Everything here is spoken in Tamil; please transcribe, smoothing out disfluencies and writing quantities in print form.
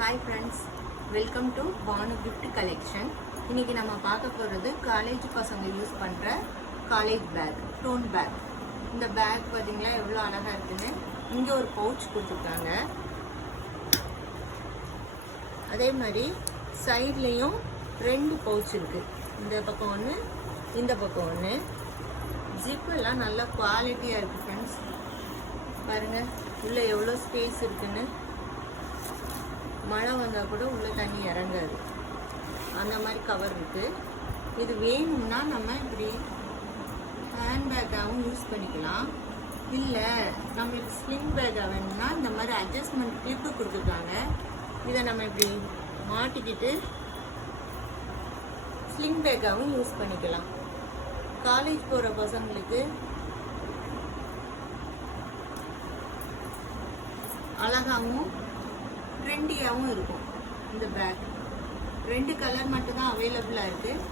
Hi friends, welcome to Banu gift collection. இன்றைக்கி நம்ம பார்க்க போகிறது காலேஜ் பசங்க யூஸ் பண்ணுற காலேஜ் பேக், டோன் பேக். இந்த பேக் பார்த்தீங்களா எவ்வளோ அழகாக இருக்குன்னு. இங்கே ஒரு பவுச் கொடுத்துருக்காங்க. அதே மாதிரி சைட்லேயும் 2 பவுச் இருக்குது. இந்த பக்கம் ஒன்று, இந்த பக்கம் ஒன்று. ஜிப்பெல்லாம் நல்லா குவாலிட்டியாக இருக்குது ஃப்ரெண்ட்ஸ். பாருங்கள் உள்ளே எவ்வளோ ஸ்பேஸ் இருக்குன்னு. மழை வந்தால் கூட உள்ளே தண்ணி இறங்காது, அந்த மாதிரி கவர் இருக்குது. இது வேணும்னா நம்ம இப்படி ஹேண்ட்பேக்காகவும் யூஸ் பண்ணிக்கலாம். இல்லை நம்மளுக்கு ஸ்லிங் பேக்காக வேணும்னா இந்த மாதிரி அட்ஜஸ்ட்மெண்ட் கிளிப்பு கொடுத்துருக்காங்க. இதை நம்ம இப்படி மாட்டிக்கிட்டு ஸ்லிங் பேக்காகவும் யூஸ் பண்ணிக்கலாம். காலேஜ் போகிற பசங்களுக்கு அழகாகவும் ட்ரெண்டியாகவும் இருக்கும். இந்த பேக் 2 கலர் மட்டும்தான் அவைலபிளாக இருக்குது.